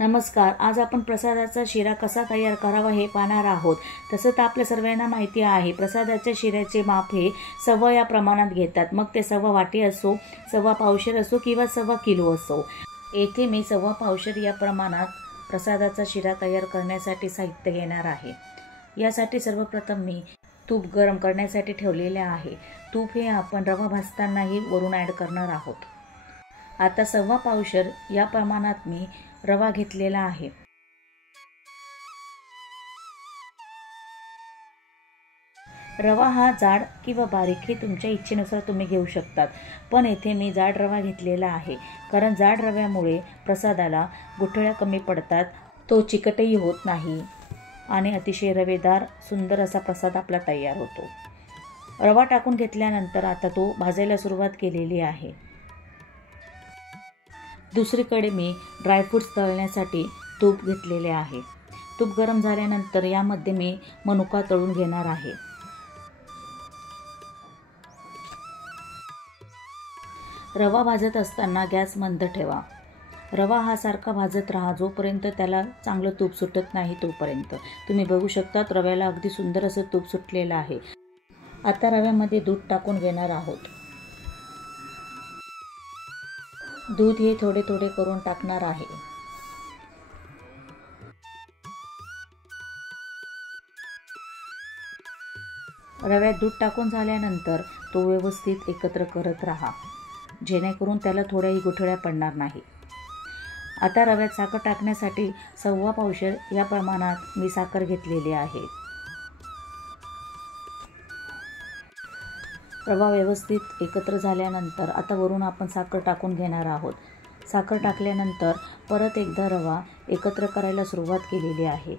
नमस्कार. आज आपण प्रसादाचा शिरा कसा तयार करावा हे पाहणार आहोत. तसं तर आपल्या सर्वांना माहिती आहे, प्रसादाच्या शिऱ्याचे माप हे सव्वा या प्रमाणात घेतात. मग ते सव्वा वाटी असो, सव्वा पावशेर असो किंवा सव्वा किलो असो. येथे मी सव्वा पावशेर या प्रमाणात प्रसादाचा शिरा तयार करण्यासाठी साहित्य घेणार आहे. यासाठी सर्वप्रथम मी तूप गरम करण्यासाठी ठेवलेले आहे. तूप हे आपण रवा भाजतानाही वरून ॲड करणार आहोत. आता सव्वा पावशेर या प्रमाणात मी रवा घेतलेला आहे. रवा हा जाड किंवा बारीक हे तुमच्या इच्छेनुसार तुम्ही घेऊ शकतात, पण येथे मी जाड रवा घेतलेला आहे, कारण जाड रव्यामुळे प्रसादाला गुठळ्या कमी पडतात, तो चिकटही होत नाही आणि अतिशय रवेदार सुंदर असा प्रसाद आपला तयार होतो. रवा टाकून घेतल्यानंतर आता तो भाजायला सुरुवात केलेली आहे. दुसरीकडे मी ड्रायफ्रूट्स तळण्यासाठी तूप घेतलेले आहे. तूप गरम झाल्यानंतर यामध्ये मी मनुका तळून घेणार आहे. रवा भाजत असताना गॅस मंद ठेवा. रवा हा सारखा भाजत राहा जोपर्यंत त्याला चांगलं तूप सुटत नाही तोपर्यंत. तुम्ही बघू शकता रव्याला अगदी सुंदर असं तूप सुटलेलं आहे. आता रव्यामध्ये दूध टाकून घेणार आहोत. दूध हे थोडे थोडे करून टाकणार आहे. रव्यात दूध टाकून झाल्यानंतर तो व्यवस्थित एकत्र करत राहा, जेणेकरून त्याला थोड्याही गुठळ्या पडणार नाही. आता रव्यात साखर टाकण्यासाठी सव्वा पावशेर या प्रमाणात मी साखर घेतलेली आहे. रवा व्यवस्थित एकत्र झाल्यानंतर आता वरून आपण साखर टाकून घेणार आहोत. साखर टाकल्यानंतर परत एकदा रवा एकत्र करायला सुरुवात केलेली आहे.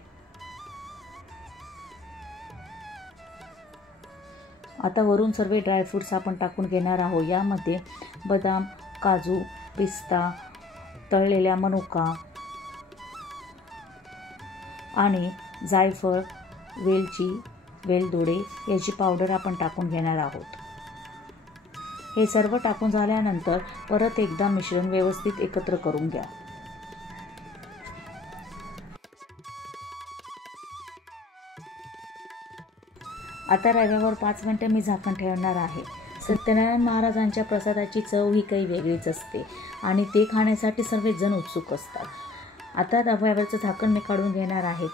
आता वरून सर्व ड्रायफ्रूट्स आपण टाकून घेणार आहोत. यामध्ये बदाम, काजू, पिस्ता, तळलेल्या मनुका आणि जायफळ, वेलची, वेलदोडे याची पावडर आपण टाकून घेणार आहोत. हे सर्व टाकून झाल्यानंतर परत एकदा मिश्रण व्यवस्थित एकत्र करून घ्या. आता रव्यावर 5 मिनिटे मी झाकण ठेवणार आहे. सत्यनारायण महाराजांच्या प्रसादाची चव ही काही वेगळीच असते आणि ते खाण्यासाठी सर्वजण उत्सुक असतात. आता रव्यावरचं झाकण मी काढून घेणार आहे.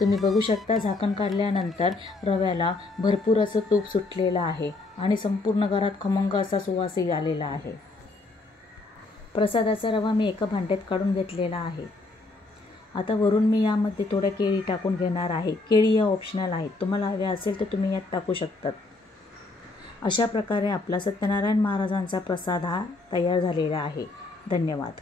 तुम्ही बघू शकता झाकण काढल्यानंतर रव्याला भरपूर असं तूप सुटलेलं आहे आणि संपूर्ण घरात खमंग असा सुवासही आलेला आहे. प्रसादाचा रवा मी एका भांड्यात काढून घेतलेला आहे. आता वरून मी यामध्ये थोड्या केळी टाकून घेणार आहे. केळी या ऑप्शनल आहेत, तुम्हाला हवे असेल तर तुम्ही यात टाकू शकतात. अशा प्रकारे आपला सत्यनारायण महाराजांचा प्रसाद हा तयार झालेला आहे. धन्यवाद.